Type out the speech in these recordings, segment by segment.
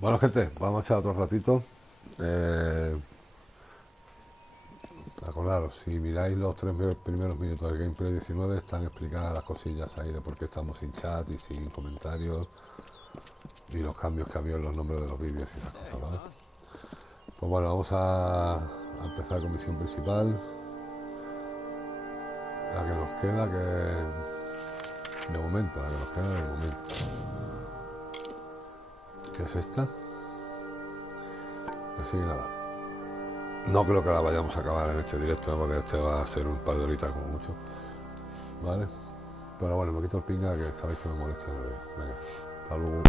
Bueno, gente, vamos a echar otro ratito. Eh, Acordaros, si miráis los tres primeros minutos del gameplay 19, están explicadas las cosillas ahí de por qué estamos sin chat y sin comentarios y los cambios que ha habido en los nombres de los vídeos y esas cosas, ¿vale? Pues bueno, vamos a empezar con misión principal, la que nos queda, que de momento, la que nos queda de momento, que es esta. Así que nada, no creo que la vayamos a acabar en este directo, porque este va a ser un par de horitas como mucho, ¿vale? Pero bueno, me quito el pinga, que sabéis que me molesta. Venga, hasta luego.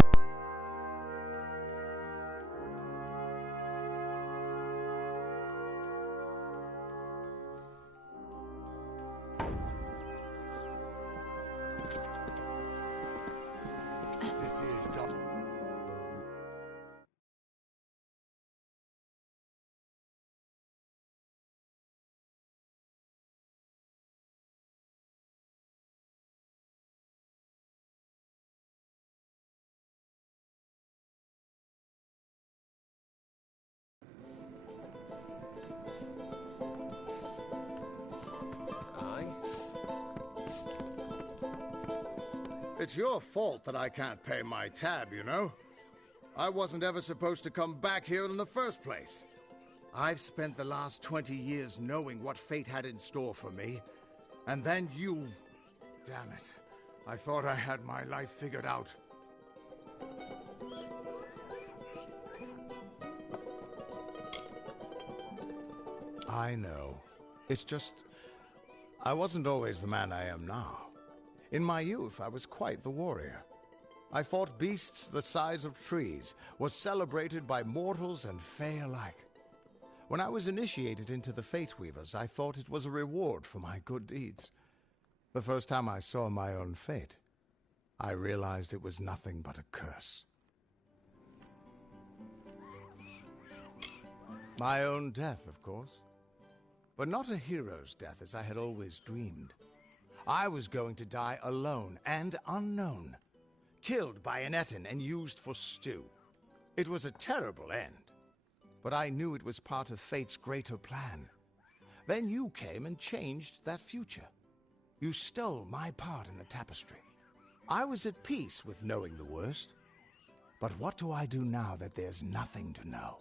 It's your fault that I can't pay my tab, you know? I wasn't ever supposed to come back here in the first place. I've spent the last 20 years knowing what fate had in store for me. And then you... Damn it. I thought I had my life figured out. I know. It's just... I wasn't always the man I am now. In my youth, I was quite the warrior. I fought beasts the size of trees, was celebrated by mortals and fae alike. When I was initiated into the Fate Weavers, I thought it was a reward for my good deeds. The first time I saw my own fate, I realized it was nothing but a curse. My own death, of course. But not a hero's death as I had always dreamed. I was going to die alone and unknown, killed by an Etin and used for stew. It was a terrible end, but I knew it was part of fate's greater plan. Then you came and changed that future. You stole my part in the tapestry. I was at peace with knowing the worst. But what do I do now that there's nothing to know?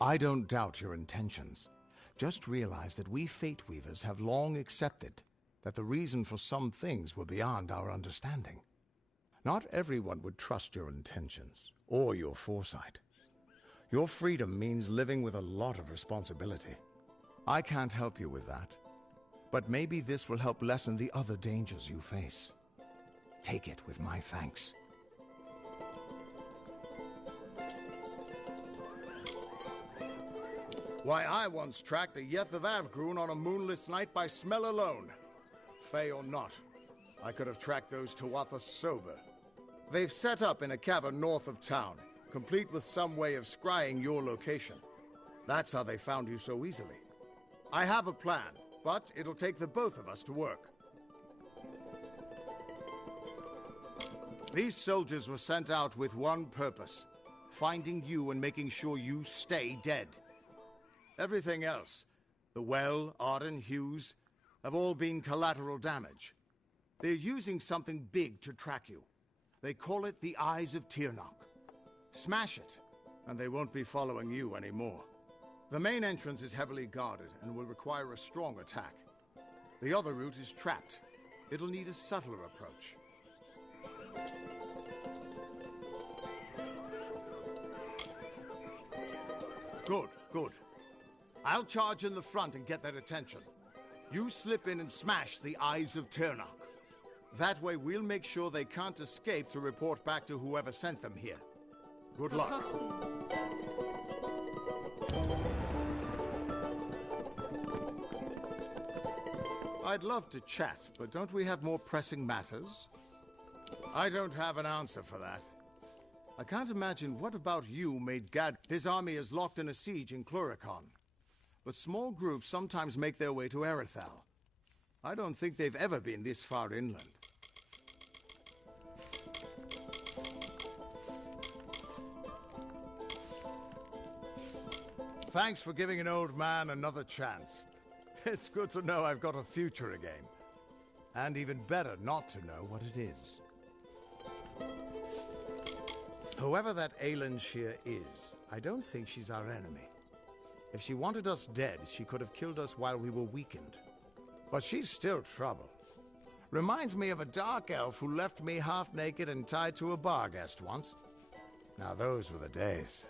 I don't doubt your intentions. Just realize that we Fate Weavers have long accepted that the reason for some things were beyond our understanding. Not everyone would trust your intentions or your foresight. Your freedom means living with a lot of responsibility. I can't help you with that, but maybe this will help lessen the other dangers you face. Take it with my thanks. Why, I once tracked the Yeth of Avgrun on a moonless night by smell alone. Fey or not, I could have tracked those Tuatha sober. They've set up in a cavern north of town, complete with some way of scrying your location. That's how they found you so easily. I have a plan, but it'll take the both of us to work. These soldiers were sent out with one purpose: finding you and making sure you stay dead. Everything else, the Well, Arden, Hughes, have all been collateral damage. They're using something big to track you. They call it the Eyes of Tirnoch. Smash it, and they won't be following you anymore. The main entrance is heavily guarded and will require a strong attack. The other route is trapped. It'll need a subtler approach. Good, good. I'll charge in the front and get their attention. You slip in and smash the Eyes of Tirnoch. That way we'll make sure they can't escape to report back to whoever sent them here. Good luck. I'd love to chat, but don't we have more pressing matters? I don't have an answer for that. I can't imagine what about you made Gad... His army is locked in a siege in Cluricon. But small groups sometimes make their way to Erithal. I don't think they've ever been this far inland. Thanks for giving an old man another chance. It's good to know I've got a future again. And even better not to know what it is. Whoever that Aelin Shear is, I don't think she's our enemy. If she wanted us dead, she could have killed us while we were weakened. But she's still trouble. Reminds me of a dark elf who left me half naked and tied to a bar guest once. Now those were the days.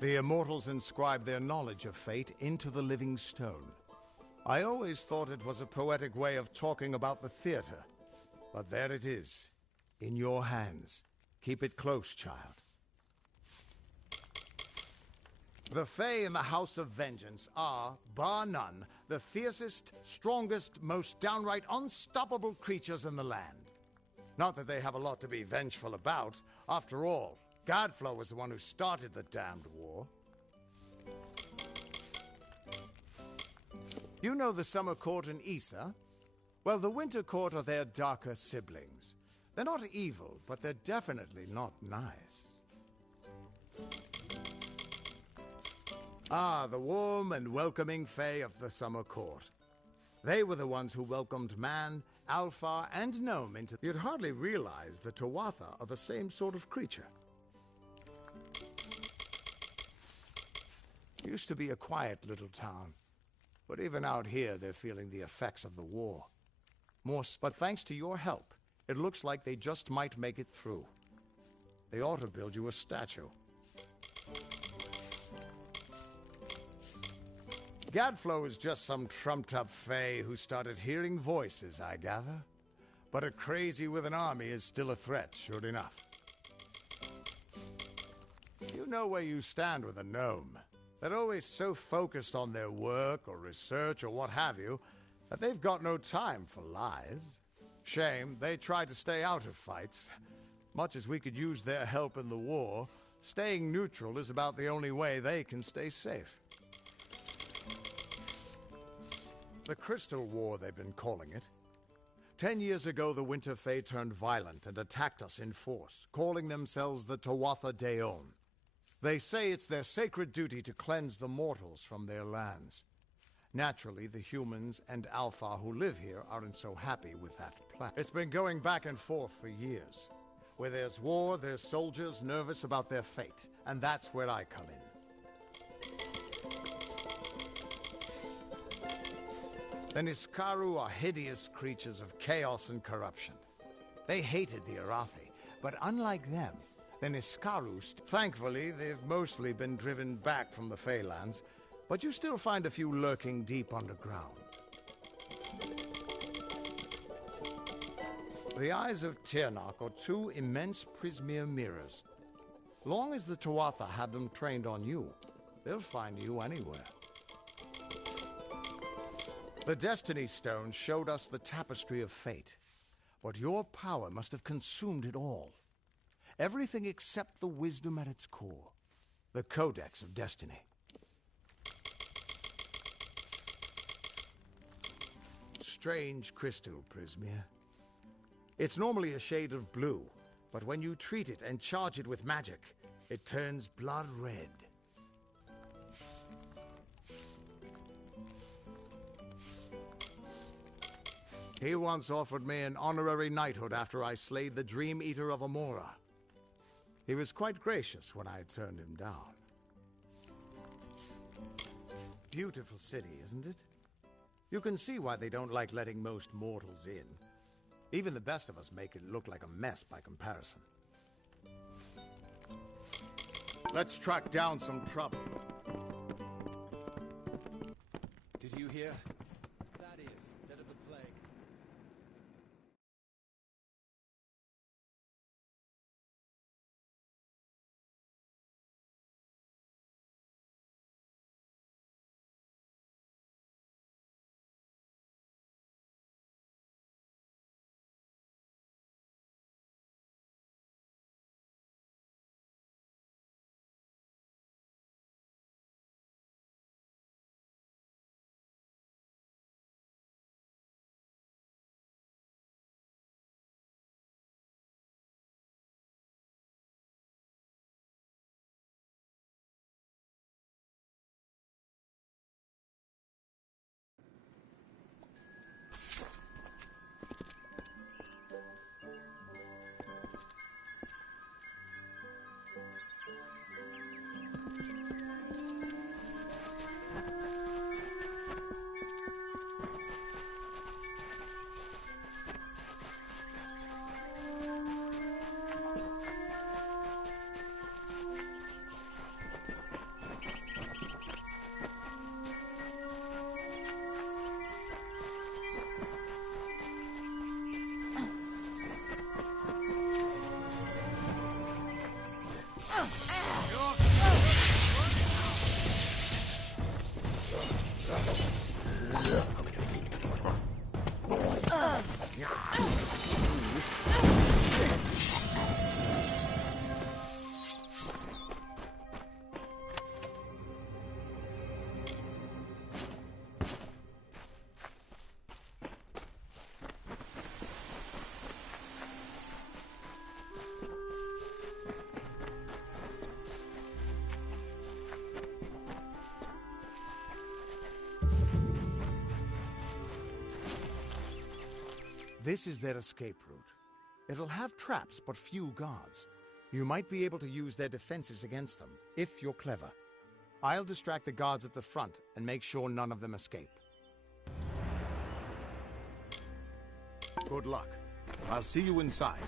The immortals inscribe their knowledge of fate into the living stone. I always thought it was a poetic way of talking about the theater. But there it is, in your hands. Keep it close, child. The Fae in the House of Vengeance are, bar none, the fiercest, strongest, most downright unstoppable creatures in the land. Not that they have a lot to be vengeful about. After all, Godflow was the one who started the damned war. You know the Summer Court and Issa? Well, the Winter Court are their darker siblings. They're not evil, but they're definitely not nice. Ah, the warm and welcoming Fae of the Summer Court. They were the ones who welcomed man, Alpha, and Gnome into... You'd hardly realize the Tuatha are the same sort of creature. Used to be a quiet little town. But even out here, they're feeling the effects of the war. But thanks to your help, it looks like they just might make it through. They ought to build you a statue. Godflow is just some trumped-up Fae who started hearing voices, I gather. But a crazy with an army is still a threat, sure enough. You know where you stand with a gnome. They're always so focused on their work or research or what have you, that they've got no time for lies. Shame, they try to stay out of fights. Much as we could use their help in the war, staying neutral is about the only way they can stay safe. The Crystal War, they've been calling it. 10 years ago, the Winter Fae turned violent and attacked us in force, calling themselves the Tuatha Deon. They say it's their sacred duty to cleanse the mortals from their lands. Naturally, the humans and Alpha who live here aren't so happy with that plan. It's been going back and forth for years. Where there's war, there's soldiers nervous about their fate. And that's where I come in. The Niskaru are hideous creatures of chaos and corruption. They hated the Arathi, but unlike them, the Niskaru... Thankfully, they've mostly been driven back from the Feylands, but you still find a few lurking deep underground. The eyes of Tirnak are two immense Prismere mirrors. Long as the Tuatha have them trained on you, they'll find you anywhere. The Destiny Stone showed us the tapestry of fate, but your power must have consumed it all. Everything except the wisdom at its core, the Codex of Destiny. Strange crystal, Prismere. It's normally a shade of blue, but when you treat it and charge it with magic, it turns blood red. He once offered me an honorary knighthood after I slayed the Dream Eater of Amora. He was quite gracious when I turned him down. Beautiful city, isn't it? You can see why they don't like letting most mortals in. Even the best of us make it look like a mess by comparison. Let's track down some trouble. Did you hear? This is their escape route. It'll have traps, but few guards. You might be able to use their defenses against them, if you're clever. I'll distract the guards at the front and make sure none of them escape. Good luck. I'll see you inside.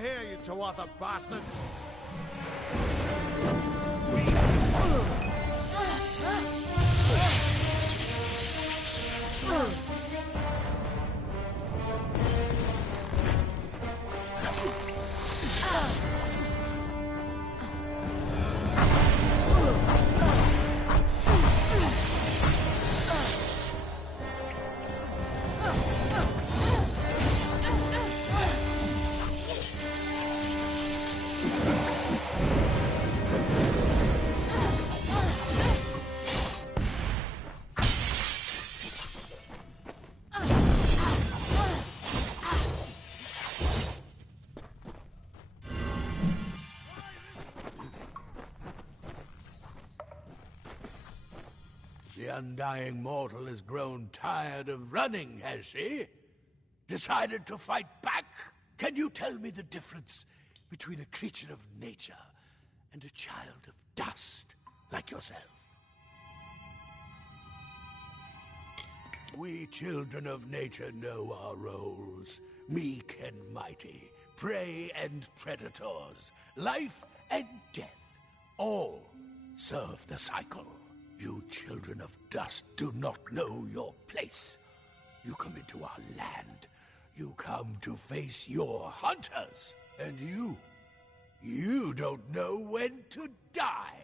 here, you Tuatha bastards! The undying mortal has grown tired of running, has she? Decided to fight back? Can you tell me the difference between a creature of nature and a child of dust like yourself? We children of nature know our roles. Meek and mighty, prey and predators, life and death, all serve the cycle. You children of dust do not know your place. You come into our land. You come to face your hunters. And you don't know when to die.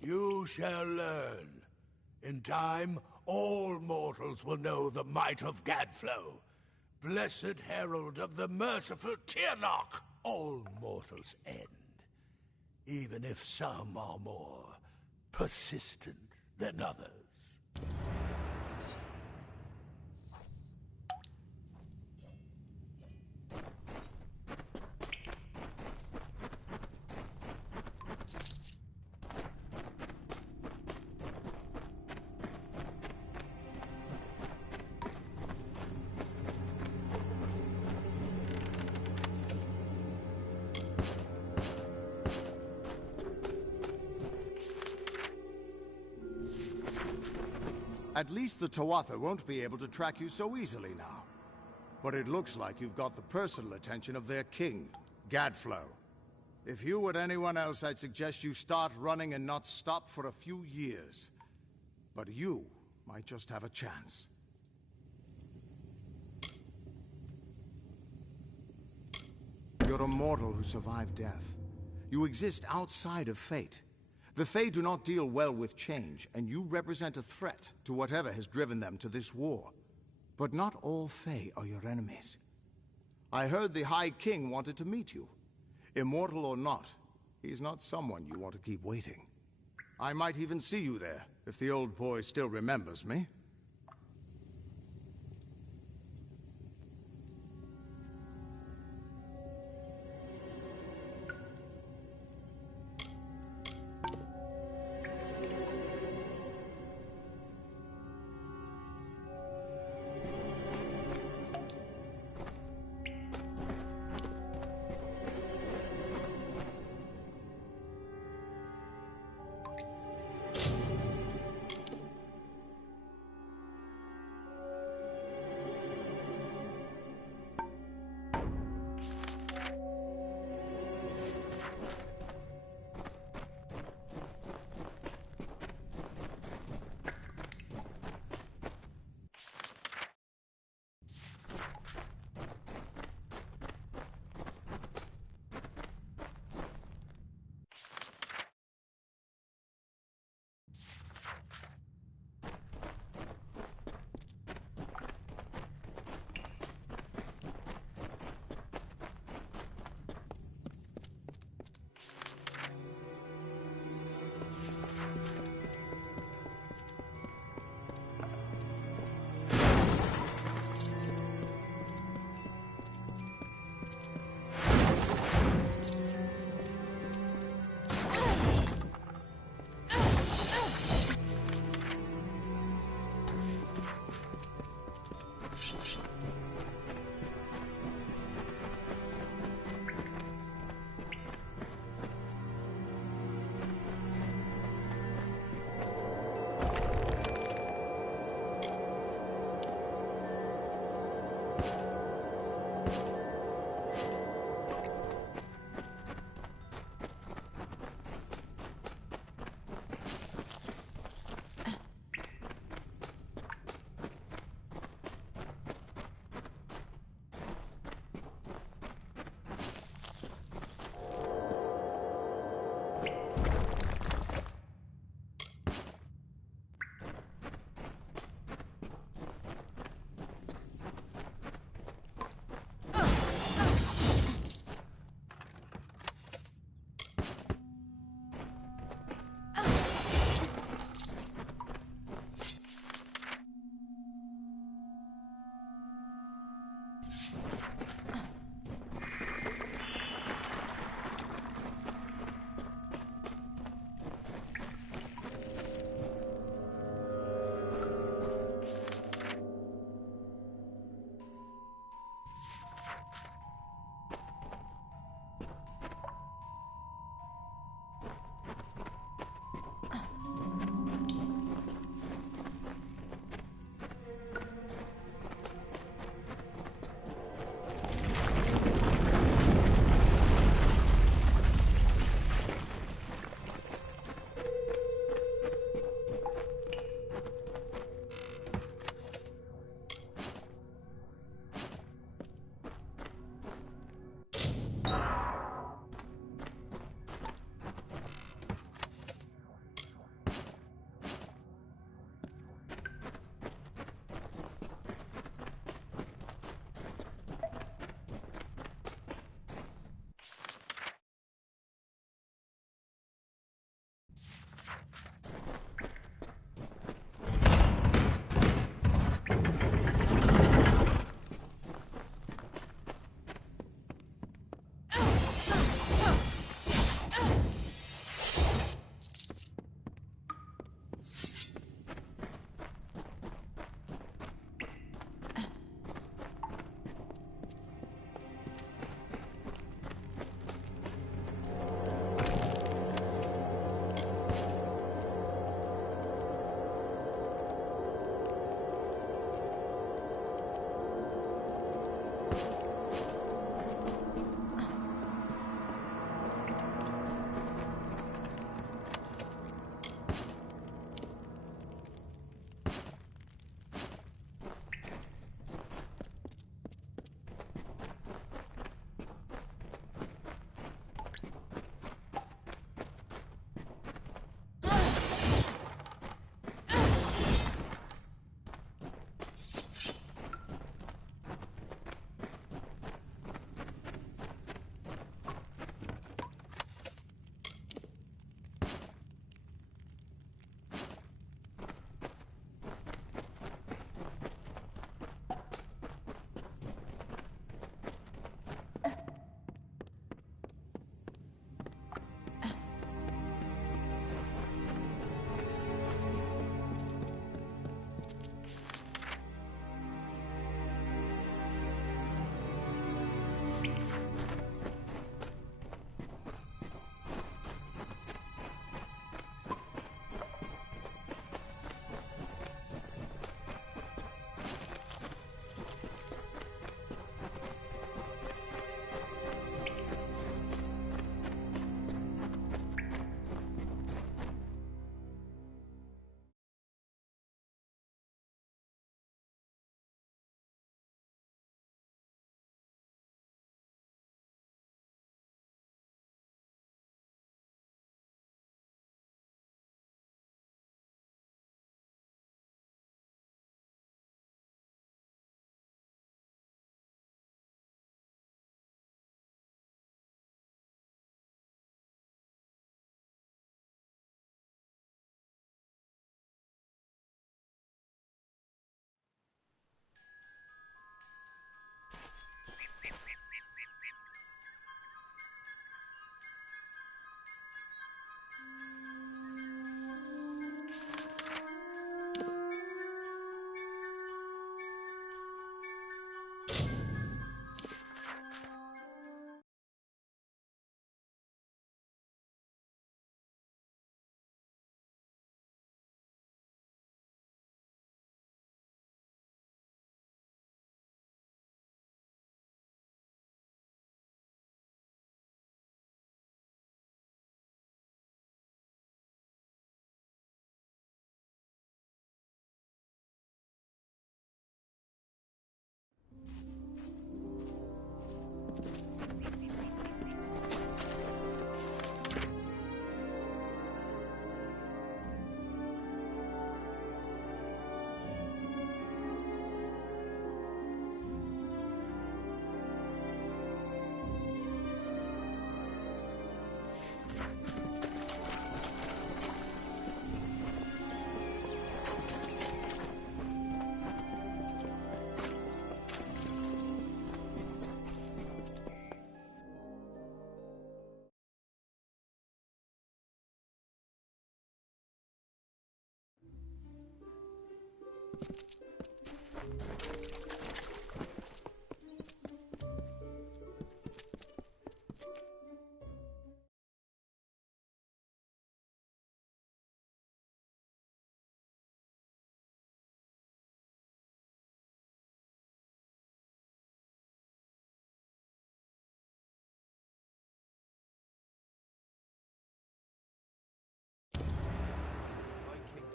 You shall learn. In time, all mortals will know the might of Gadflow, blessed herald of the merciful Tyrnarch. All mortals end, even if some are more persistent than others. At least the Tuatha won't be able to track you so easily now. But it looks like you've got the personal attention of their king, Gadflow. If you were anyone else, I'd suggest you start running and not stop for a few years. But you might just have a chance. You're a mortal who survived death. You exist outside of fate. The Fae do not deal well with change, and you represent a threat to whatever has driven them to this war. But not all Fae are your enemies. I heard the High King wanted to meet you. Immortal or not, he's not someone you want to keep waiting. I might even see you there, if the old boy still remembers me.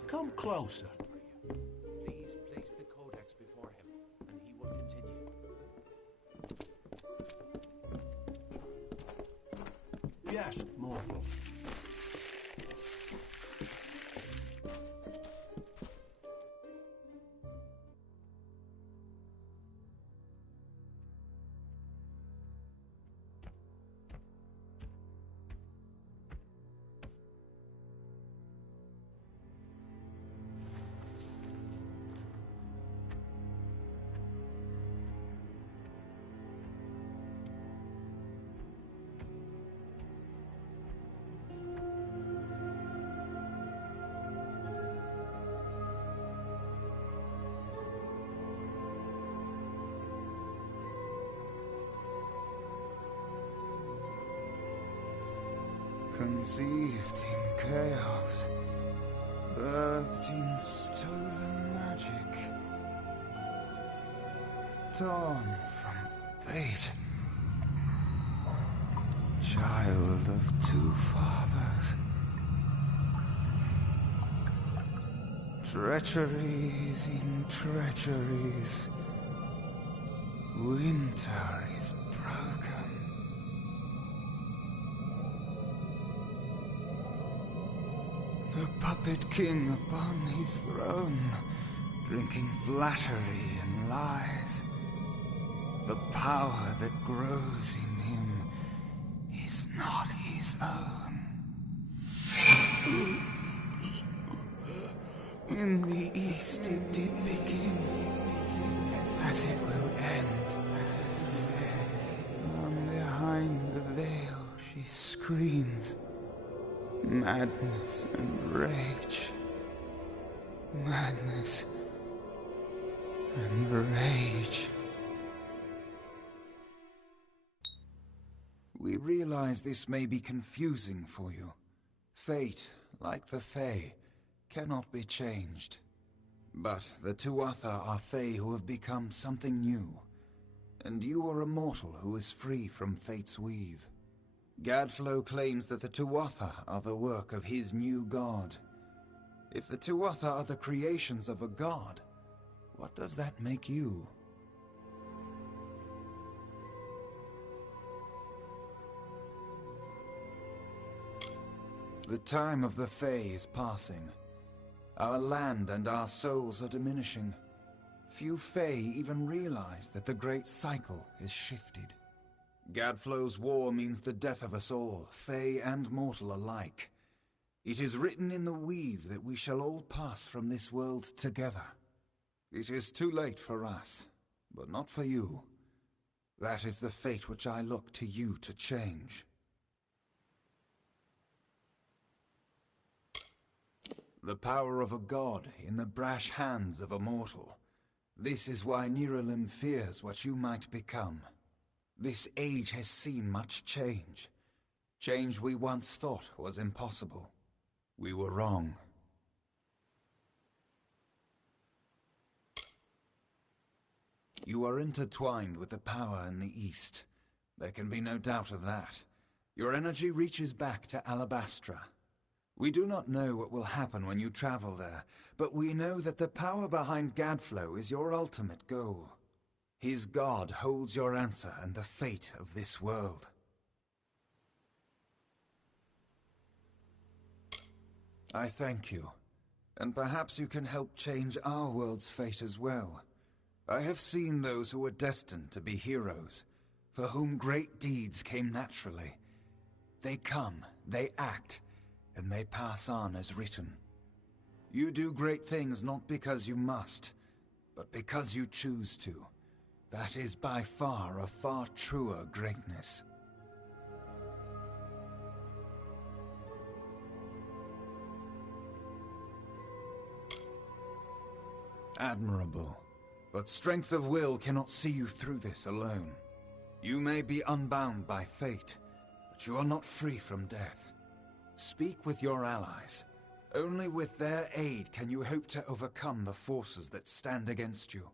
Come closer. Please place the codex before him, and he will continue. Yes, mortal. Conceived in chaos, birthed in stolen magic, torn from fate, child of two fathers, treacheries in treacheries, winter is broken. The puppet king upon his throne, drinking flattery and lies. The power that grows in him is not his own. In the east it did begin, as it will end. From behind the veil she screams. Madness and rage. Madness and rage. We realize this may be confusing for you. Fate, like the Fae, cannot be changed. But the Tuatha are Fae who have become something new, and you are a mortal who is free from Fate's weave. Gadflow claims that the Tuatha are the work of his new god. If the Tuatha are the creations of a god, what does that make you? The time of the Fae is passing. Our land and our souls are diminishing. Few Fae even realize that the great cycle is shifted. Gadflow's war means the death of us all, Fae and mortal alike. It is written in the weave that we shall all pass from this world together. It is too late for us, but not for you. That is the fate which I look to you to change. The power of a god in the brash hands of a mortal. This is why Niralim fears what you might become. This age has seen much change. Change we once thought was impossible. We were wrong. You are intertwined with the power in the East. There can be no doubt of that. Your energy reaches back to Alabastra. We do not know what will happen when you travel there, but we know that the power behind Gadflow is your ultimate goal. His god holds your answer and the fate of this world. I thank you, and perhaps you can help change our world's fate as well. I have seen those who were destined to be heroes, for whom great deeds came naturally. They come, they act, and they pass on as written. You do great things not because you must, but because you choose to. That is by far a far truer greatness. Admirable. But strength of will cannot see you through this alone. You may be unbound by fate, but you are not free from death. Speak with your allies. Only with their aid can you hope to overcome the forces that stand against you.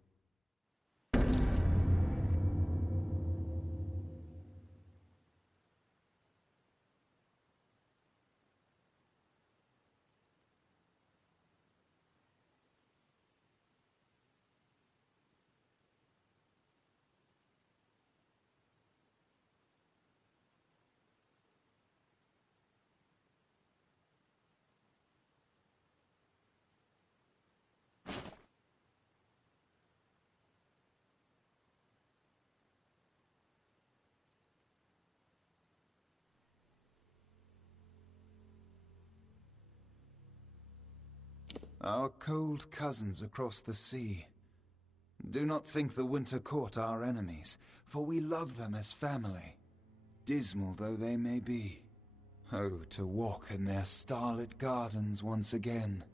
Our cold cousins across the sea. Do not think the Winter Court our enemies, for we love them as family, dismal though they may be. Oh, to walk in their starlit gardens once again,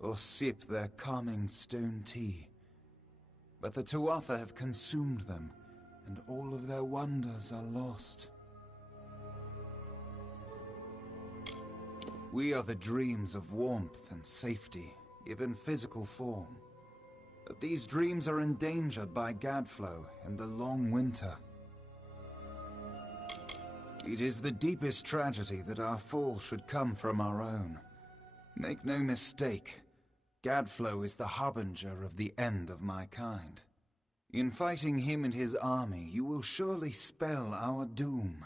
or sip their calming stone tea. But the Tuatha have consumed them, and all of their wonders are lost. We are the dreams of warmth and safety, given physical form. But these dreams are endangered by Gadflow and the long winter. It is the deepest tragedy that our fall should come from our own. Make no mistake, Gadflow is the harbinger of the end of my kind. In fighting him and his army, you will surely spell our doom.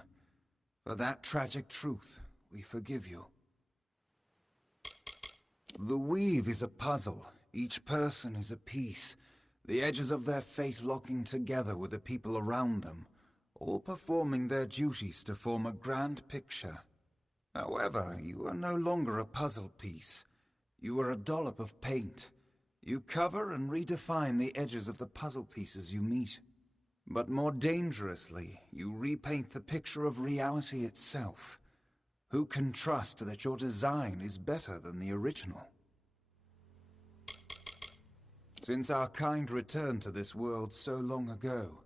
For that tragic truth, we forgive you. The weave is a puzzle. Each person is a piece, the edges of their fate locking together with the people around them, all performing their duties to form a grand picture. However, you are no longer a puzzle piece. You are a dollop of paint. You cover and redefine the edges of the puzzle pieces you meet. But more dangerously, you repaint the picture of reality itself. Who can trust that your design is better than the original? Since our kind returned to this world so long ago,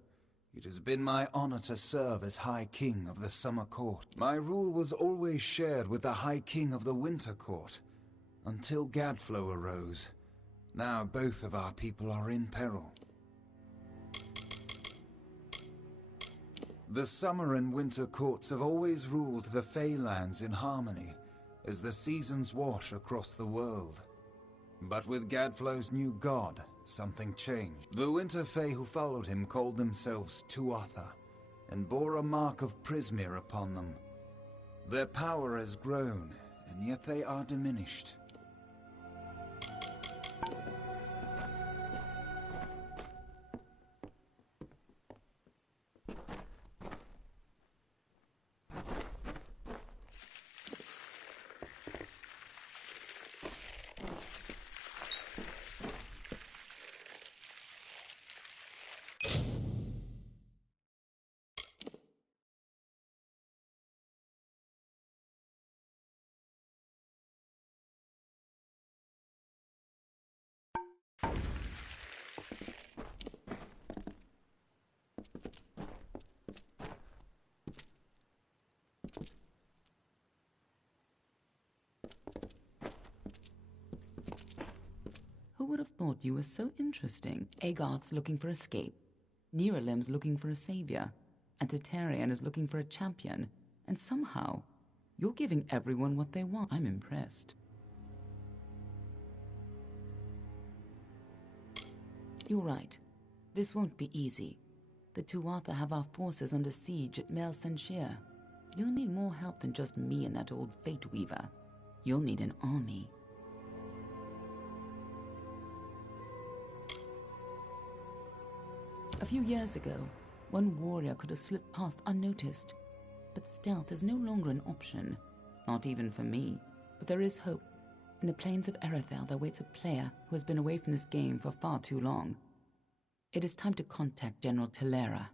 It has been my honor to serve as High King of the Summer Court. My rule was always shared with the High King of the Winter Court, until Gadflow arose. Now both of our people are in peril. The Summer and Winter Courts have always ruled the Feylands in harmony, as the seasons wash across the world. But with Gadflow's new god, something changed. The Winter Fae who followed him called themselves Tuatha, and bore a mark of Prismere upon them. Their power has grown, and yet they are diminished. Who would have thought you were so interesting? Agarth's looking for escape, Neuralim's looking for a savior, and Titarian is looking for a champion, and somehow, you're giving everyone what they want. I'm impressed. You're right. This won't be easy. The Tuatha have our forces under siege at Mel Senshir. You'll need more help than just me and that old Fate Weaver. You'll need an army. A few years ago, one warrior could have slipped past unnoticed, but stealth is no longer an option, not even for me. But there is hope. In the plains of Erethel there waits a player who has been away from this game for far too long. It is time to contact General Telera.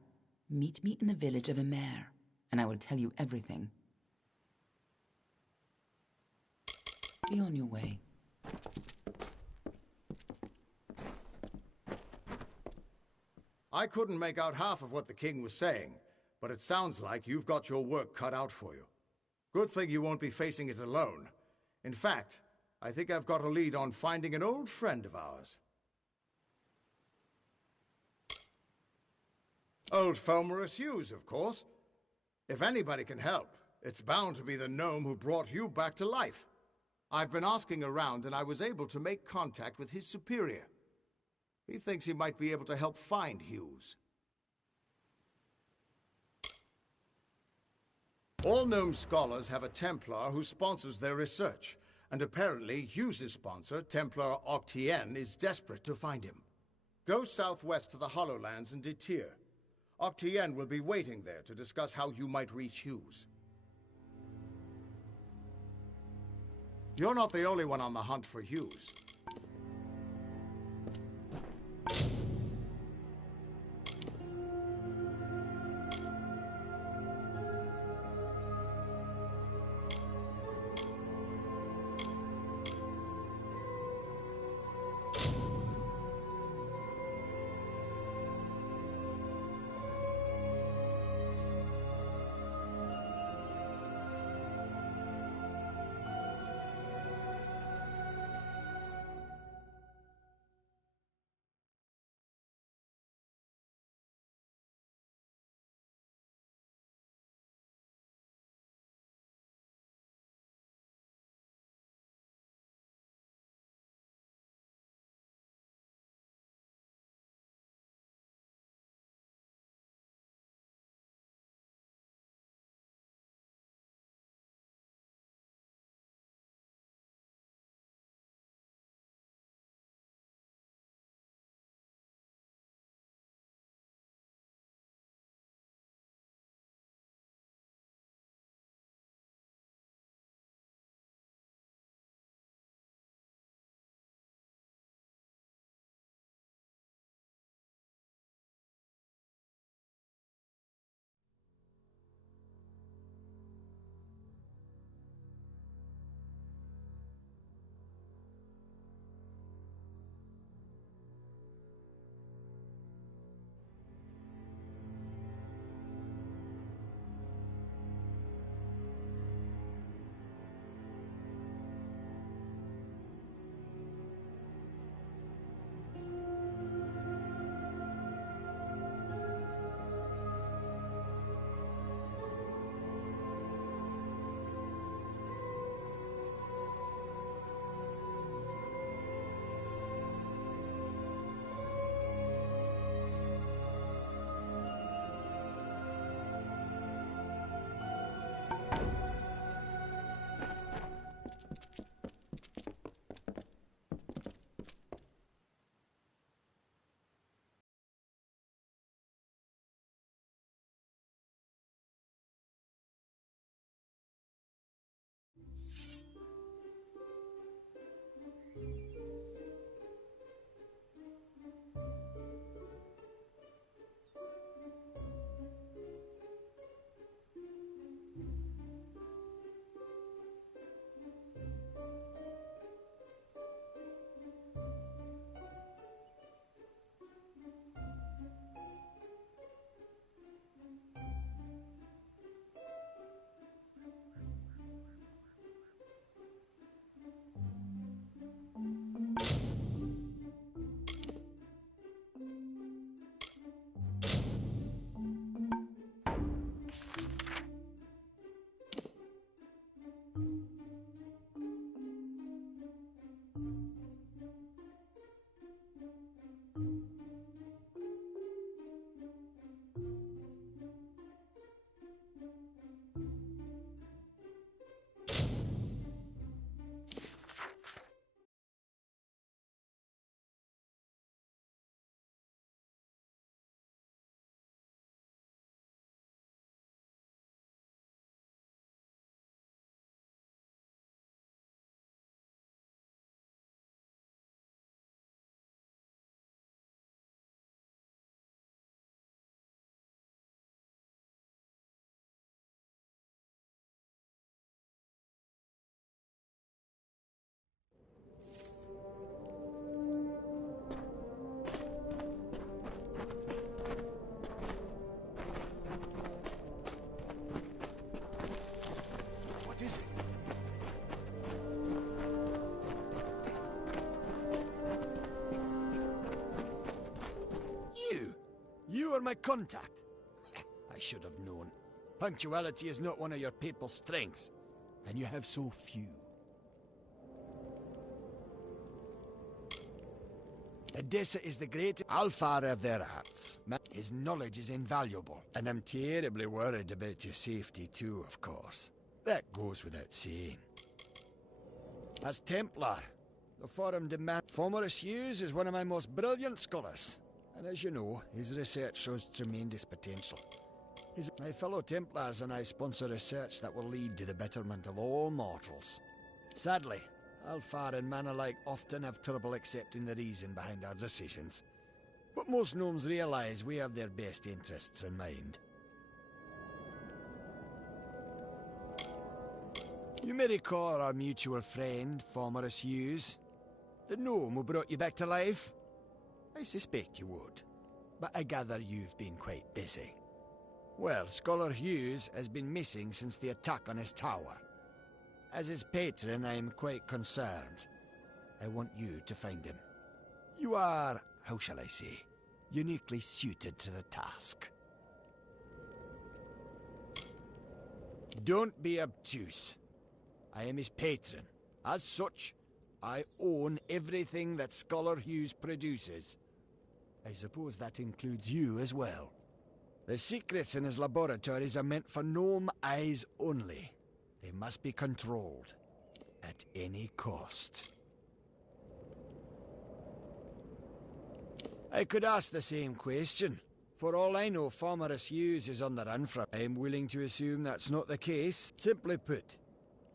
Meet me in the village of Emer, and I will tell you everything. Be on your way. I couldn't make out half of what the king was saying, but it sounds like you've got your work cut out for you. Good thing you won't be facing it alone. In fact, I think I've got a lead on finding an old friend of ours. Old Fomerus Hughes, of course. If anybody can help, it's bound to be the gnome who brought you back to life. I've been asking around and I was able to make contact with his superior. He thinks he might be able to help find Hughes. All gnome scholars have a Templar who sponsors their research, and apparently Hughes' sponsor, Templar Octien, is desperate to find him. Go southwest to the Hollowlands and Detir. Octien will be waiting there to discuss how you might reach Hughes. You're not the only one on the hunt for Hughes. What is it? You are my contact. I should have known. Punctuality is not one of your papal strengths, and you have so few. Edessa is the great Alfar of their arts. His knowledge is invaluable, and I'm terribly worried about your safety too, of course. That goes without saying. As Templar, the Forum demand Fomerus Hughes is one of my most brilliant scholars, and as you know, his research shows tremendous potential. My fellow Templars and I sponsor research that will lead to the betterment of all mortals. Sadly, Alfar and man alike often have trouble accepting the reason behind our decisions. But most gnomes realize we have their best interests in mind. You may recall our mutual friend, Fomerus Hughes, the gnome who brought you back to life? I suspect you would, but I gather you've been quite busy. Well, Scholar Hughes has been missing since the attack on his tower. As his patron, I am quite concerned. I want you to find him. You are, how shall I say, uniquely suited to the task. Don't be obtuse. I am his patron. As such, I own everything that Scholar Hughes produces. I suppose that includes you as well. The secrets in his laboratories are meant for gnome eyes only. They must be controlled at any cost. I could ask the same question. For all I know, Fomerus Hughes is on the run from. I am willing to assume that's not the case. Simply put,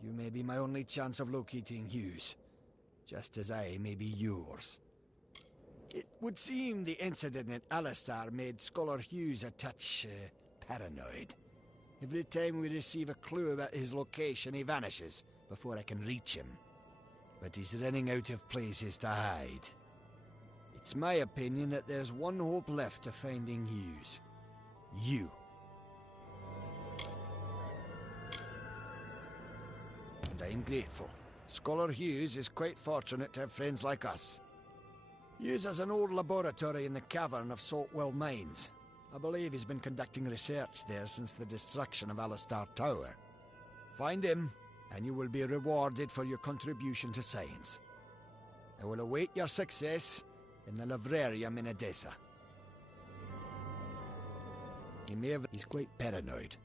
you may be my only chance of locating Hughes, just as I may be yours. It would seem the incident at Alistar made Scholar Hughes a touch paranoid. Every time we receive a clue about his location, he vanishes before I can reach him. But he's running out of places to hide. It's my opinion that there's one hope left of finding Hughes. You. And I'm grateful. Scholar Hughes is quite fortunate to have friends like us. Hughes has an old laboratory in the cavern of Saltwell Mines. I believe he's been conducting research there since the destruction of Alistar Tower. Find him, and you will be rewarded for your contribution to science. I will await your success in the Librarium in Edessa. He's quite paranoid.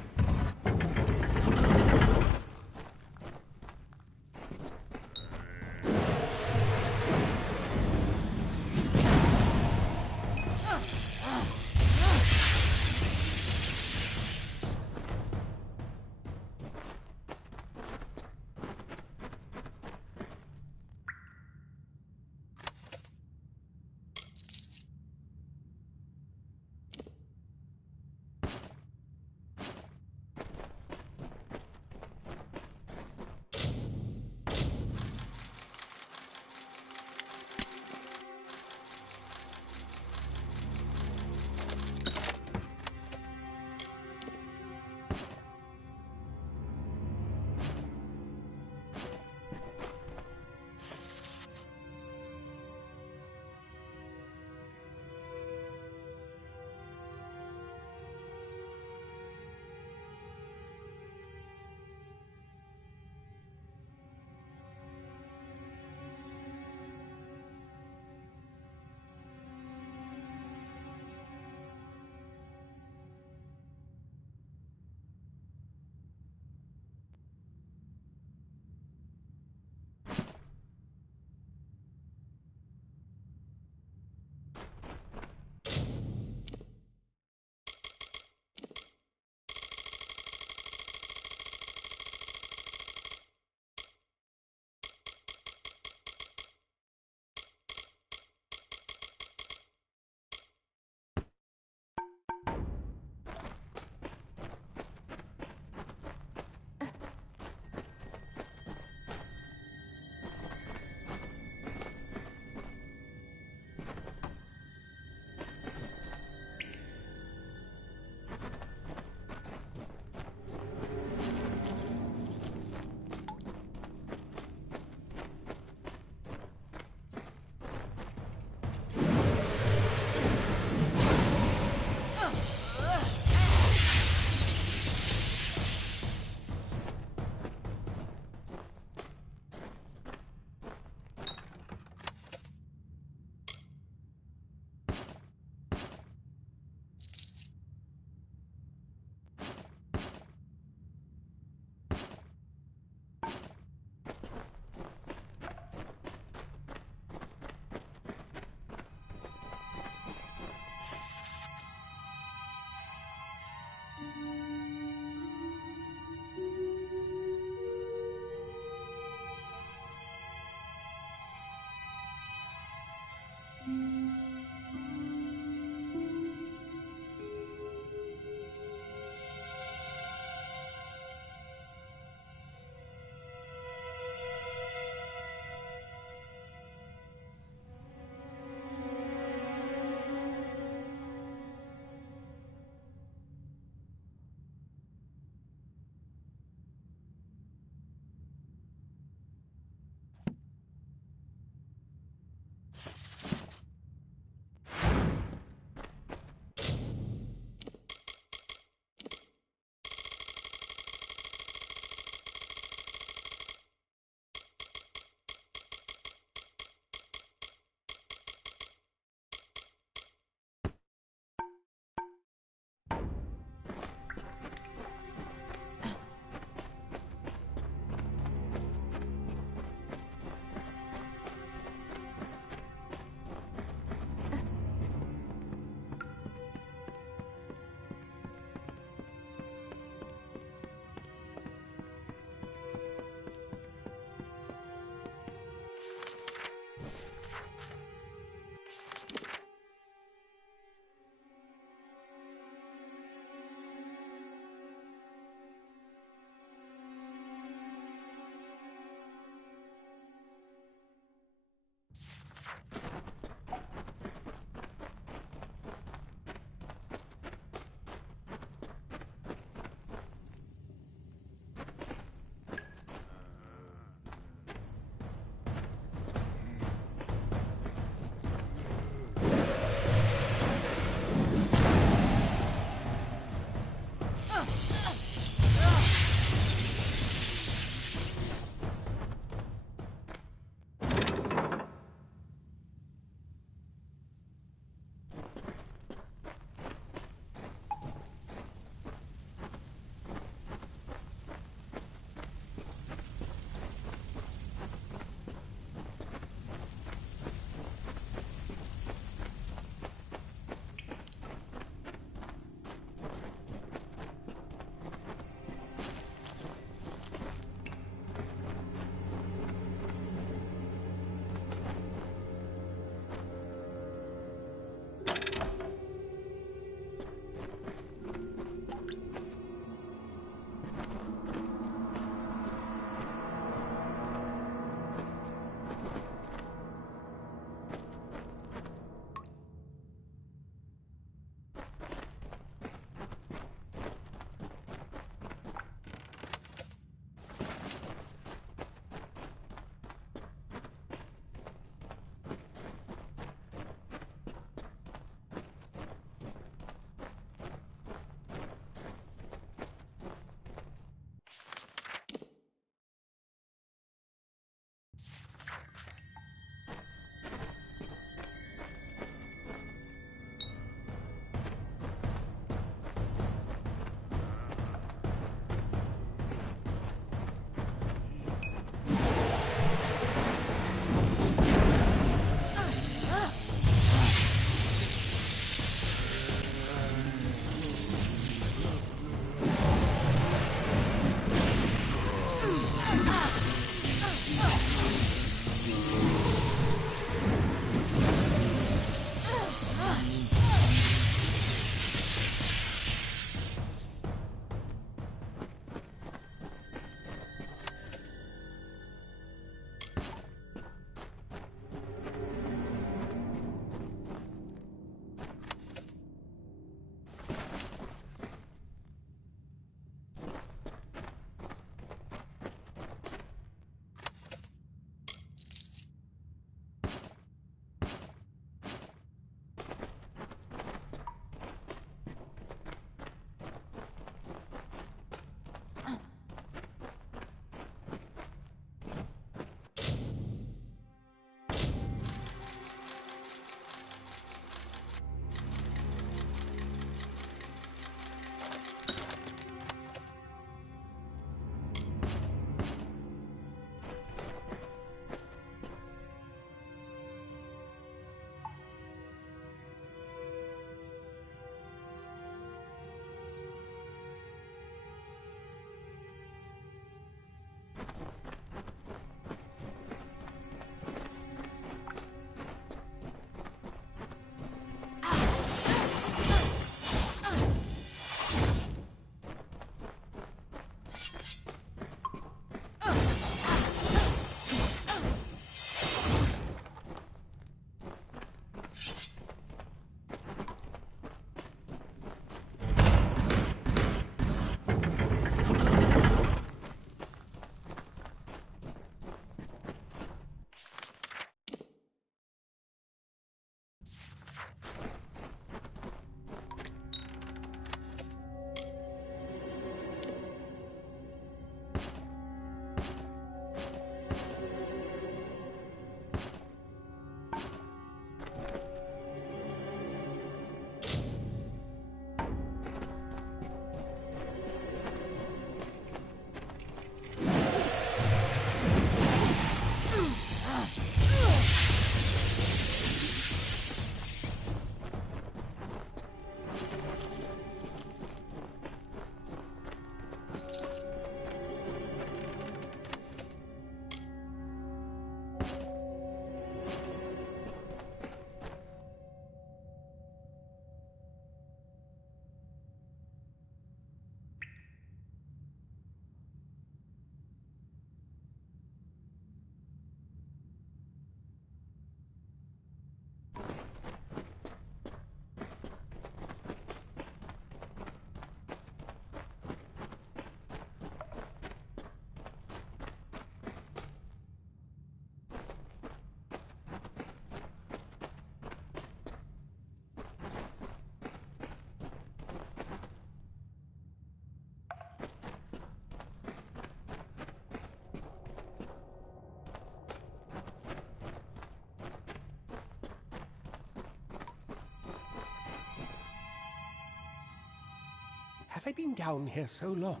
Have I been down here so long?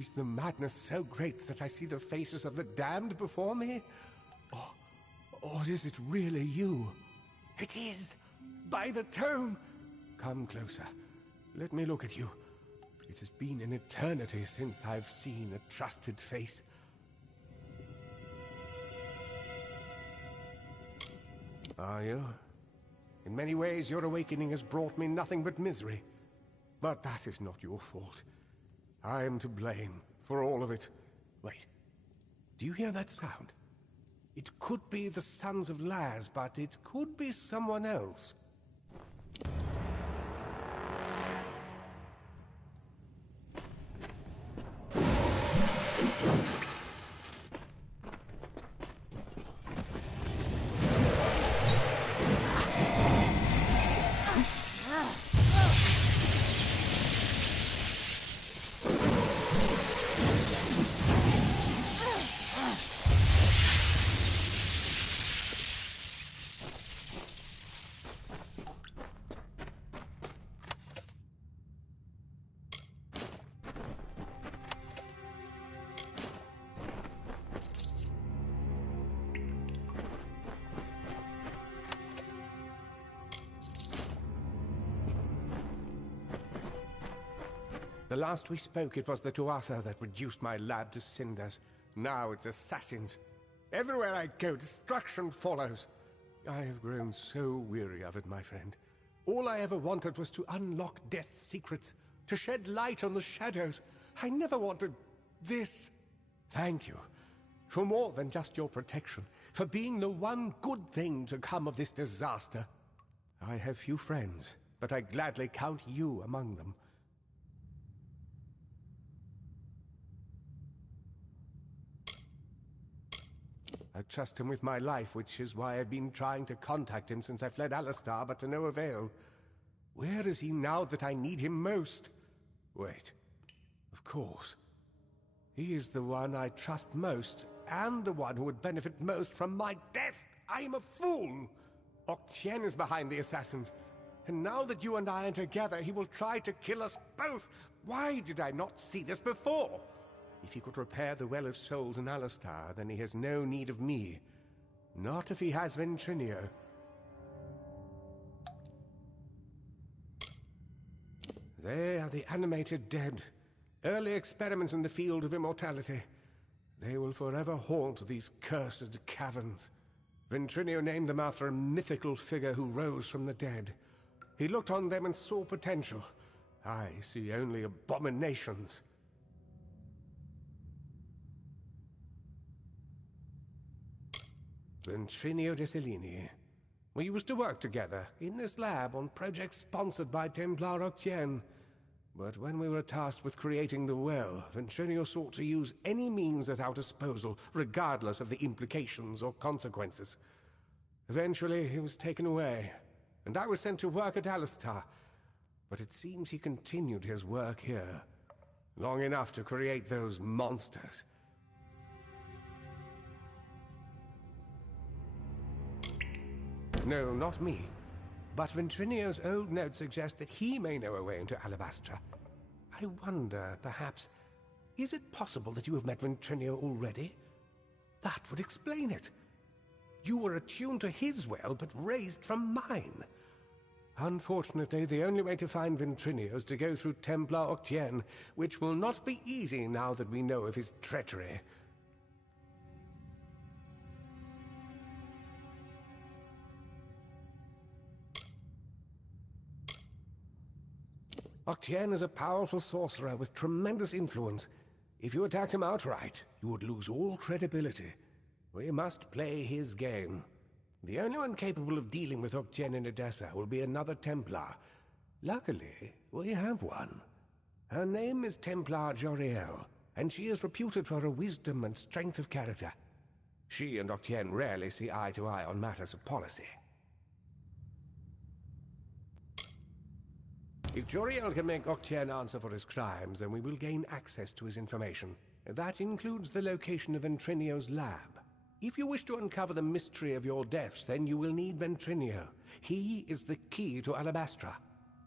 Is the madness so great that I see the faces of the damned before me? Or is it really you? It is! By the tome! Come closer. Let me look at you. It has been an eternity since I've seen a trusted face. Are you? In many ways, your awakening has brought me nothing but misery. But that is not your fault. I am to blame for all of it. Wait. Do you hear that sound? It could be the Sons of Laz, but it could be someone else. The last we spoke, it was the Tuatha that reduced my lab to cinders. Now it's assassins. Everywhere I go, destruction follows. I have grown so weary of it, my friend. All I ever wanted was to unlock death's secrets, to shed light on the shadows. I never wanted this. Thank you for more than just your protection, for being the one good thing to come of this disaster. I have few friends, but I gladly count you among them. I trust him with my life, which is why I've been trying to contact him since I fled Alistar, but to no avail. Where is he now that I need him most? Wait. Of course. He is the one I trust most, and the one who would benefit most from my death. I am a fool! Octien is behind the assassins, and now that you and I are together, he will try to kill us both. Why did I not see this before? If he could repair the Well of Souls in Alistar, then he has no need of me. Not if he has Ventrinio. They are the animated dead. Early experiments in the field of immortality. They will forever haunt these cursed caverns. Ventrinio named them after a mythical figure who rose from the dead. He looked on them and saw potential. I see only abominations. Ventrinio de Cellini. We used to work together in this lab on projects sponsored by Templar Octien. But when we were tasked with creating the well, Ventrinio sought to use any means at our disposal, regardless of the implications or consequences. Eventually, he was taken away, and I was sent to work at Alistar. But it seems he continued his work here, long enough to create those monsters. No, not me. But Ventrinio's old notes suggest that he may know a way into Alabastra. I wonder, perhaps, is it possible that you have met Ventrinio already? That would explain it. You were attuned to his well, but raised from mine. Unfortunately, the only way to find Ventrinio is to go through Templar Octien, which will not be easy now that we know of his treachery. Octien is a powerful sorcerer with tremendous influence. If you attacked him outright, you would lose all credibility. We must play his game. The only one capable of dealing with Octien in Edessa will be another Templar. Luckily, we have one. Her name is Templar Joriel, and she is reputed for her wisdom and strength of character. She and Octien rarely see eye to eye on matters of policy. If Joriel can make Octien answer for his crimes, then we will gain access to his information. That includes the location of Ventrinio's lab. If you wish to uncover the mystery of your death, then you will need Ventrinio. He is the key to Alabastra.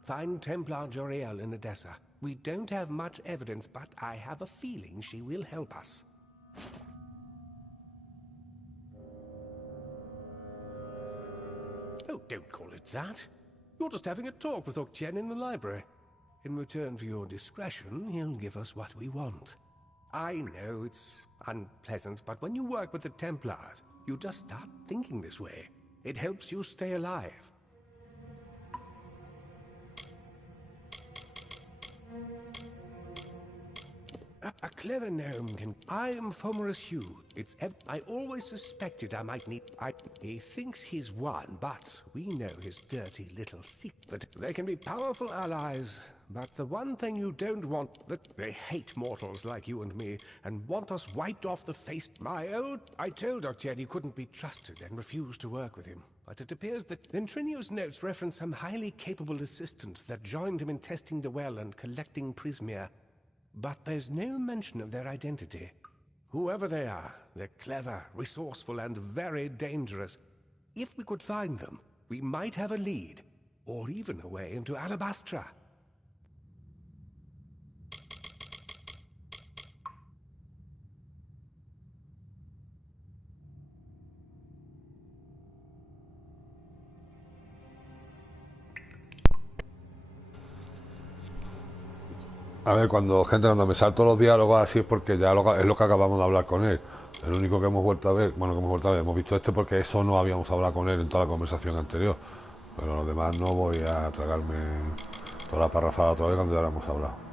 Find Templar Joriel in Edessa. We don't have much evidence, but I have a feeling she will help us. Oh, don't call it that. You're just having a talk with Octien in the library. In return for your discretion, he'll give us what we want. I know it's unpleasant, but when you work with the Templars, you just start thinking this way. It helps you stay alive. A clever gnome can... I am Fomorus Hugh. I always suspected I might need... He thinks he's won, but we know his dirty little secret. They can be powerful allies, but the one thing you don't want... They hate mortals like you and me, and want us wiped off the face... I told Octien he couldn't be trusted and refused to work with him. But it appears that Ventrinio's notes reference some highly capable assistants that joined him in testing the well and collecting Prismia. But there's no mention of their identity. Whoever they are, they're clever, resourceful, and very dangerous. If we could find them, we might have a lead, or even a way into Alabastra. A ver, cuando me salto los diálogos así es porque ya es lo que acabamos de hablar con él. El único que hemos vuelto a ver, hemos visto este porque eso no habíamos hablado con él en toda la conversación anterior. Pero los demás no voy a tragarme toda la parrafada otra vez cuando ya la hemos hablado.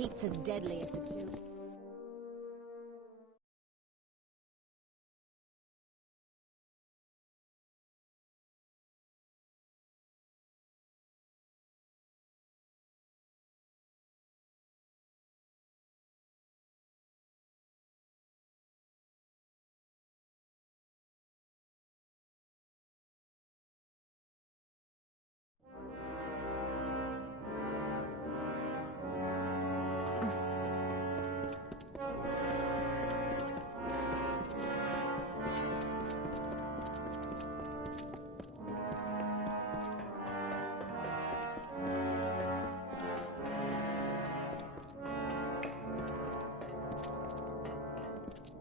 heat's as deadly as the truth.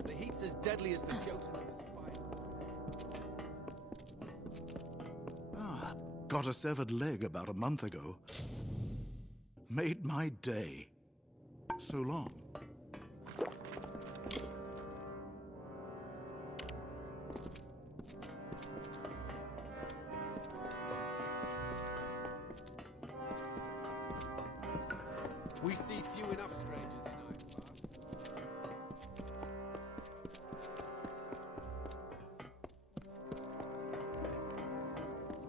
The heat's as deadly as the Jotun and the spiders. Got a severed leg about a month ago. Made my day. So long. We see few enough strangers in Ironfast.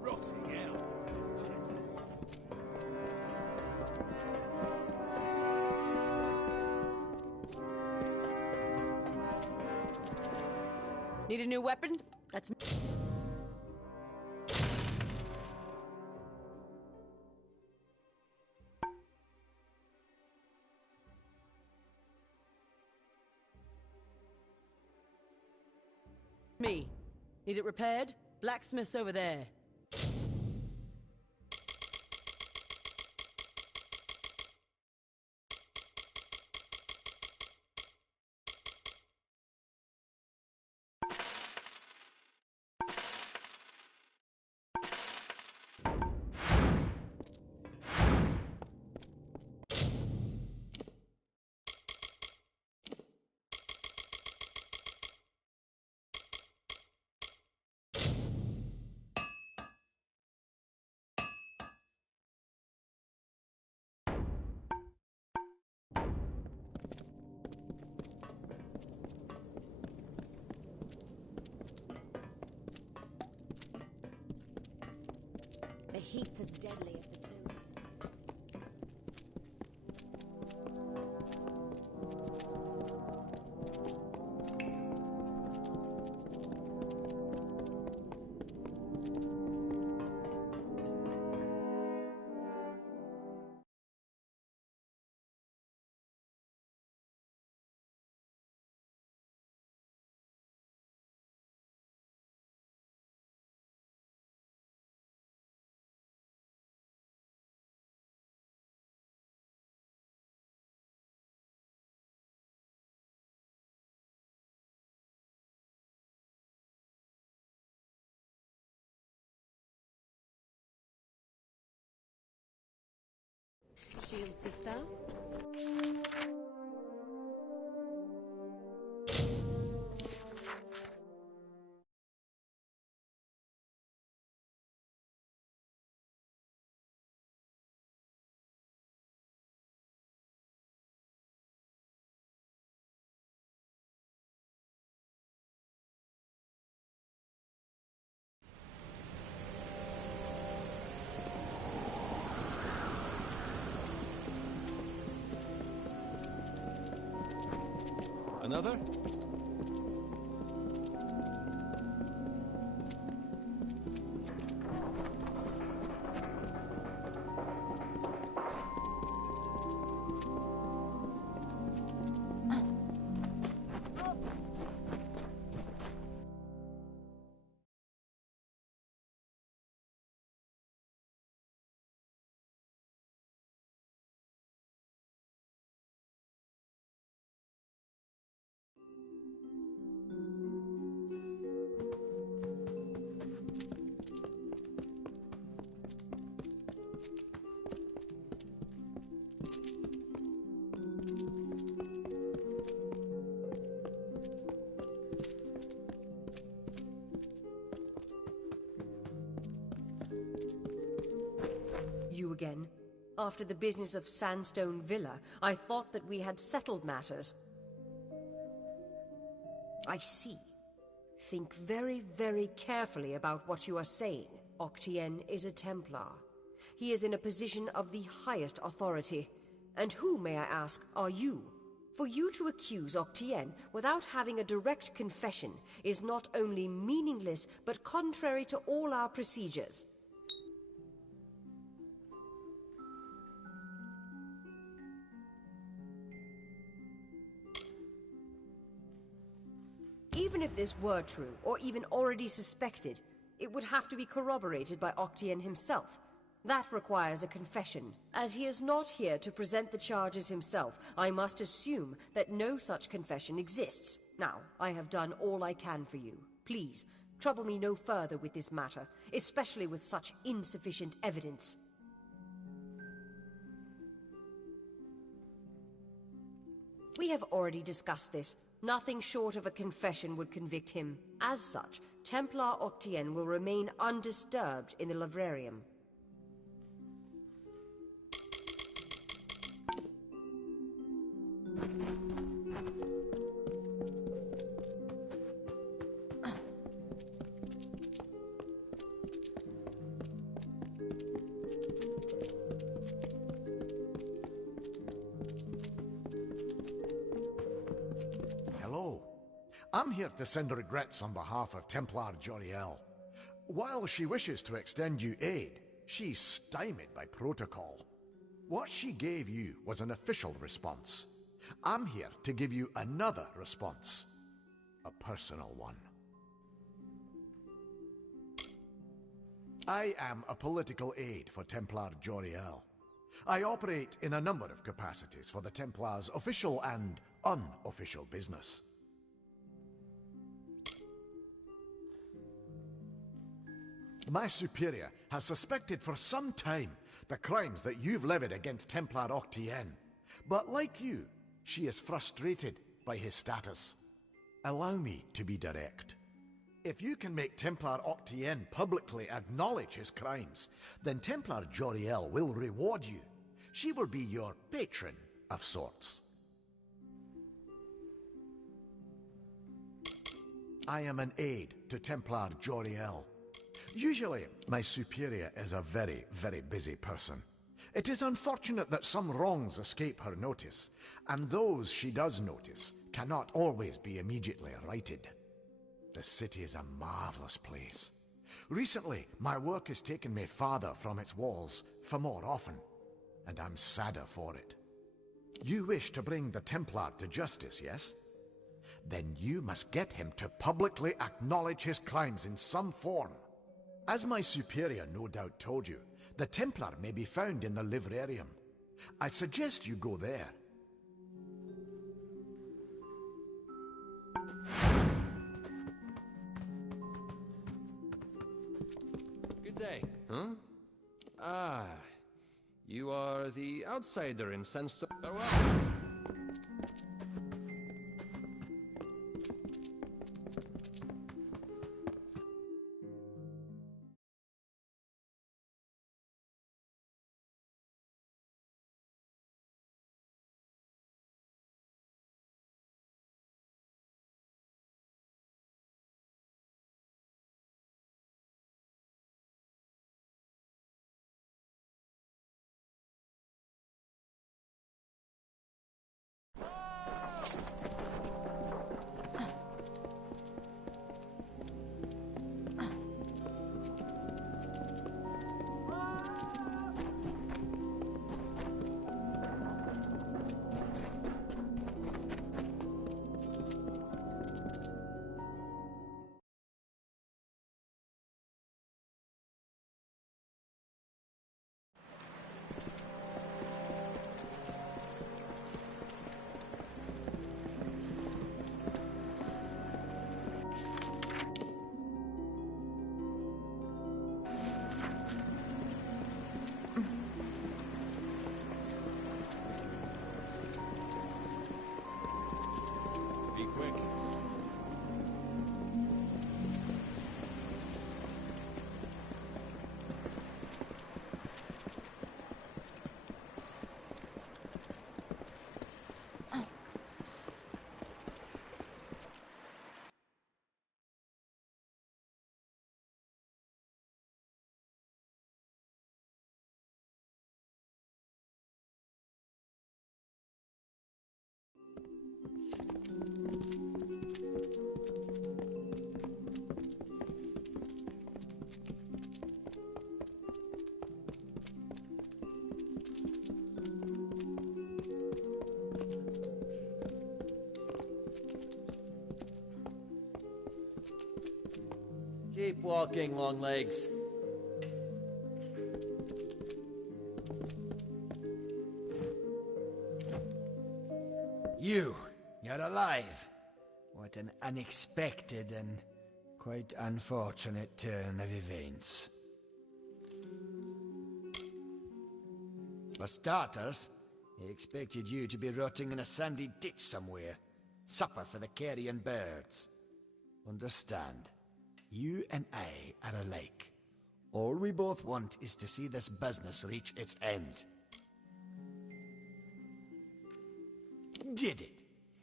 Rotting hell. Need a new weapon? That's... Me. Need it repaired? Blacksmith's over there. The heat's as deadly as the truth. Shield sister. Another? You again? After the business of Sandstone Villa, I thought that we had settled matters. I see. Think very, very carefully about what you are saying. Octien is a Templar. He is in a position of the highest authority. And who, may I ask, are you? For you to accuse Octien without having a direct confession is not only meaningless, but contrary to all our procedures. Even if this were true, or even already suspected, it would have to be corroborated by Octien himself. That requires a confession. As he is not here to present the charges himself, I must assume that no such confession exists. Now, I have done all I can for you. Please, trouble me no further with this matter, especially with such insufficient evidence. We have already discussed this. Nothing short of a confession would convict him. As such, Templar Octien will remain undisturbed in the Livrarium. I'm here to send regrets on behalf of Templar Joriel. While she wishes to extend you aid, she's stymied by protocol. What she gave you was an official response. I'm here to give you another response. A personal one. I am a political aide for Templar Joriel. I operate in a number of capacities for the Templars' official and unofficial business. My superior has suspected for some time the crimes that you've levied against Templar Octien. But like you, she is frustrated by his status. Allow me to be direct. If you can make Templar Octien publicly acknowledge his crimes, then Templar Joriel will reward you. She will be your patron of sorts. I am an aide to Templar Joriel. Usually, my superior is a very, very busy person. It is unfortunate that some wrongs escape her notice, and those she does notice cannot always be immediately righted. The city is a marvelous place. Recently, my work has taken me farther from its walls for more often, and I'm sadder for it. You wish to bring the Templar to justice, yes? Then you must get him to publicly acknowledge his crimes in some form. As my superior no doubt told you, the Templar may be found in the Livrarium. I suggest you go there. Good day. Huh? Ah, you are the outsider in sense of... Farewell. Keep walking, Longlegs. You're alive. What an unexpected and quite unfortunate turn of events. For starters, he expected you to be rotting in a sandy ditch somewhere. Supper for the carrion birds. Understand, you and I are alike. All we both want is to see this business reach its end. Did it?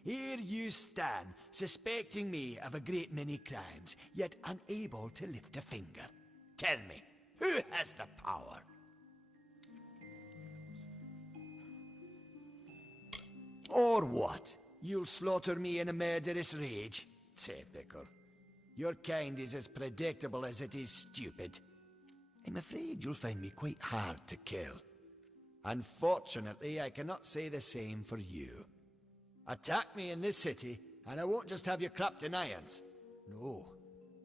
Here you stand, suspecting me of a great many crimes, yet unable to lift a finger. Tell me, who has the power? Or what? You'll slaughter me in a murderous rage? Typical. Your kind is as predictable as it is stupid. I'm afraid you'll find me quite hard to kill. Unfortunately, I cannot say the same for you. Attack me in this city, and I won't just have you clapped in irons. No,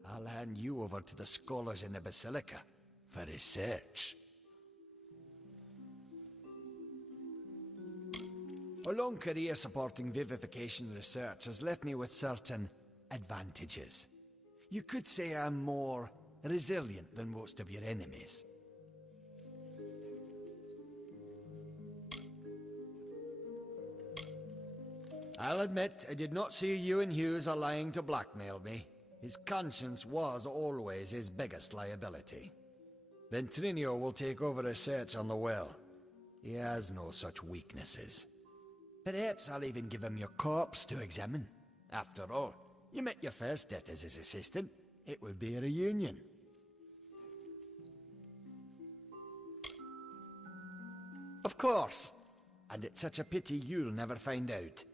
I'll hand you over to the scholars in the Basilica for research. A long career supporting vivification research has left me with certain advantages. You could say I'm more resilient than most of your enemies. I'll admit I did not see you and Hughes lying to blackmail me. His conscience was always his biggest liability. Ventrinio will take over research on the well. He has no such weaknesses. Perhaps I'll even give him your corpse to examine. After all, you met your first death as his assistant. It would be a reunion. Of course. And it's such a pity you'll never find out.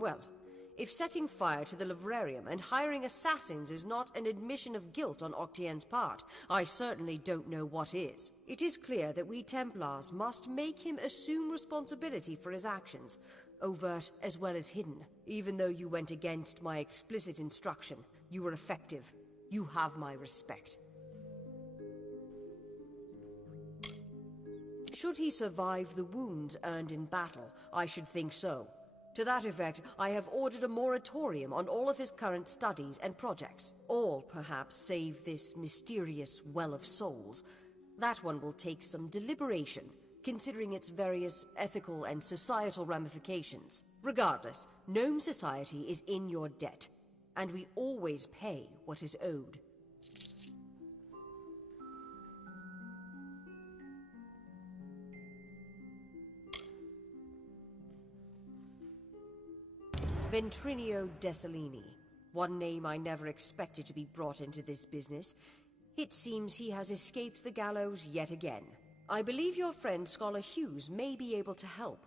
Well, if setting fire to the livrarium and hiring assassins is not an admission of guilt on Octien's part, I certainly don't know what is. It is clear that we Templars must make him assume responsibility for his actions, overt as well as hidden. Even though you went against my explicit instruction, you were effective. You have my respect. Should he survive the wounds earned in battle, I should think so. To that effect, I have ordered a moratorium on all of his current studies and projects. All, perhaps, save this mysterious Well of Souls. That one will take some deliberation, considering its various ethical and societal ramifications. Regardless, Gnome society is in your debt, and we always pay what is owed. Ventrinio Desalini. One name I never expected to be brought into this business. It seems he has escaped the gallows yet again. I believe your friend Scholar Hughes may be able to help.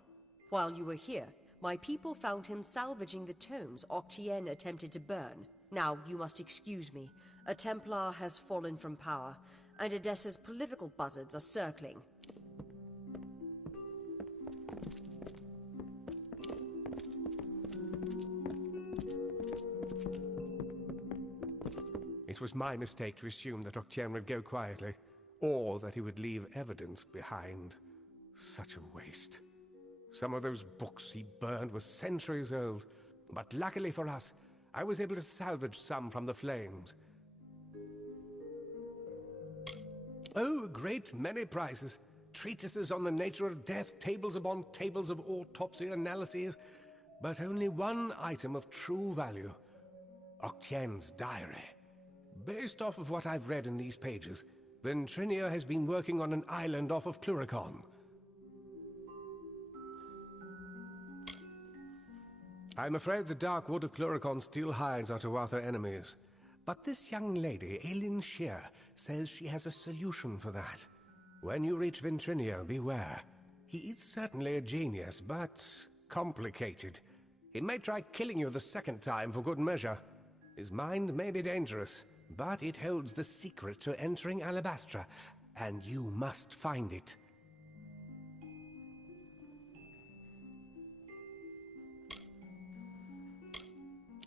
While you were here, my people found him salvaging the tomes Octien attempted to burn. Now, you must excuse me. A Templar has fallen from power, and Edessa's political buzzards are circling. It was my mistake to assume that Octien would go quietly, or that he would leave evidence behind. Such a waste. Some of those books he burned were centuries old, but luckily for us, I was able to salvage some from the flames. Oh, a great many prizes. Treatises on the nature of death, tables upon tables of autopsy analyses, but only one item of true value. Octien's diary. Based off of what I've read in these pages, Ventrinio has been working on an island off of Cluricon. I'm afraid the Dark Wood of Cluricon still hides our Tuatha enemies. But this young lady, Aileen Shear, says she has a solution for that. When you reach Ventrinio, beware. He is certainly a genius, but complicated. He may try killing you the second time for good measure. His mind may be dangerous, but it holds the secret to entering Alabastra, and you must find it.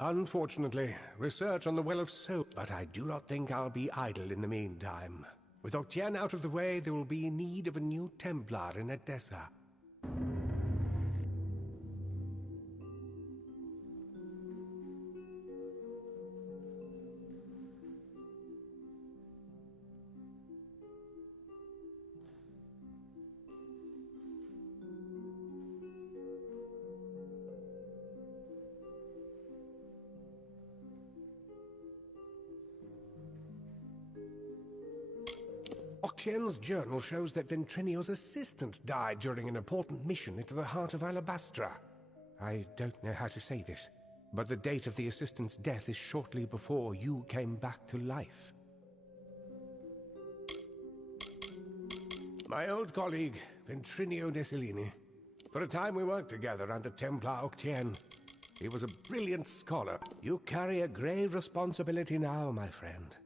Unfortunately, research on the Well of Soul, but I do not think I'll be idle in the meantime. With Octien out of the way, there will be need of a new Templar in Edessa. Octien's journal shows that Ventrinio's assistant died during an important mission into the heart of Alabastra. I don't know how to say this, but the date of the assistant's death is shortly before you came back to life. My old colleague, Ventrinio Desilini. For a time we worked together under Templar Octien. He was a brilliant scholar. You carry a grave responsibility now, my friend.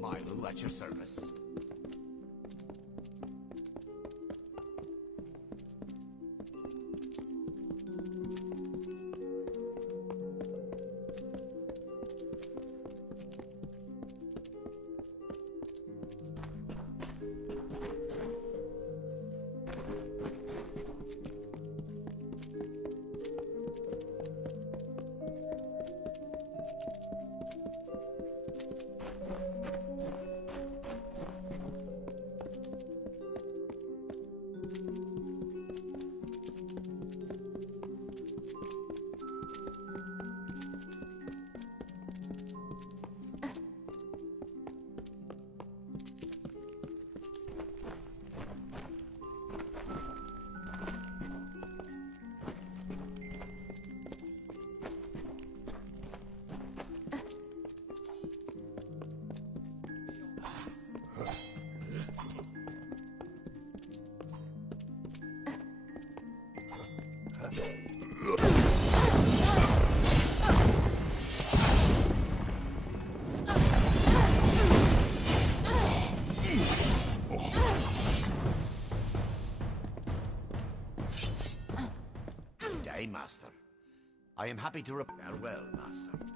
Milo at your service. Day, Master. I am happy to farewell, Master.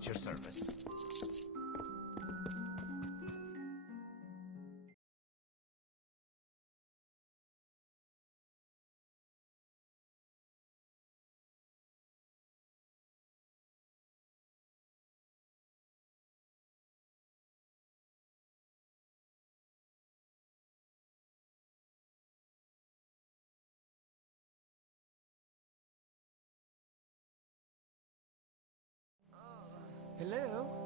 At your service. Hello?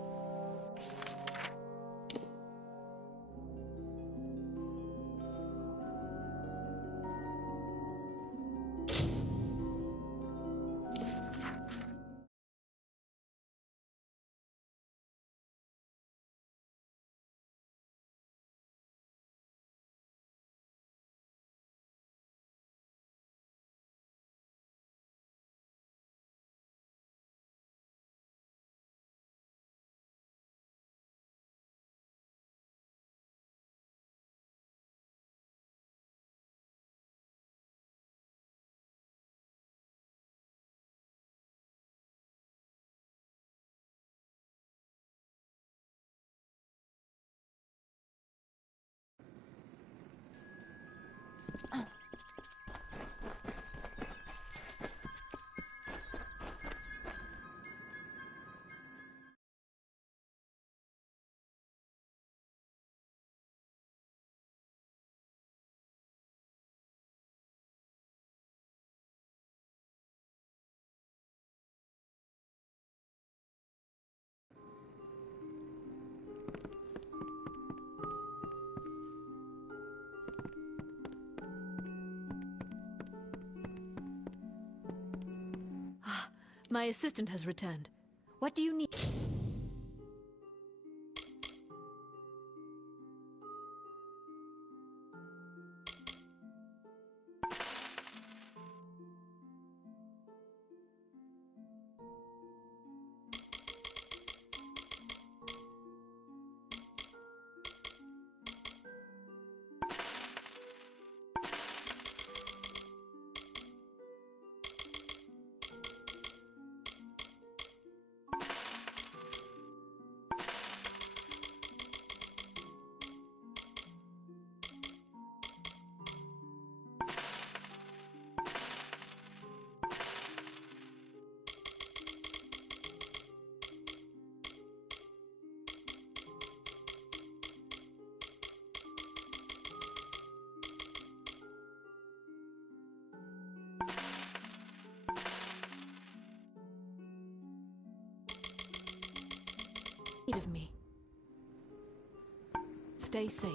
My assistant has returned. What do you need? Of me. Stay safe.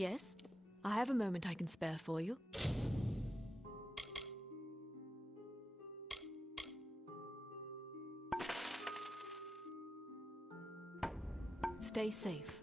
Yes? I have a moment I can spare for you. Stay safe.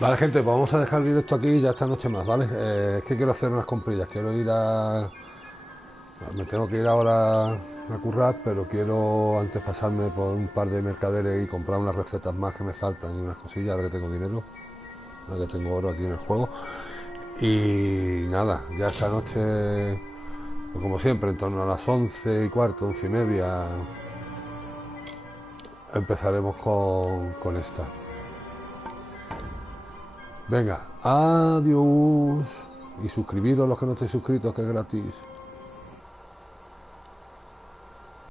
Vale, gente, pues vamos a dejar el directo aquí ya esta noche más, ¿vale? Es que quiero hacer unas comprillas, quiero ir a... Me tengo que ir ahora a currar, pero quiero antes pasarme por un par de mercaderes y comprar unas recetas más que me faltan y unas cosillas, ahora que tengo dinero, ahora que tengo oro aquí en el juego. Y nada, ya esta noche, pues como siempre, en torno a las 11:15, 11:30, empezaremos con esta. Venga, adiós. Y suscribiros los que no estéis suscritos, que es gratis.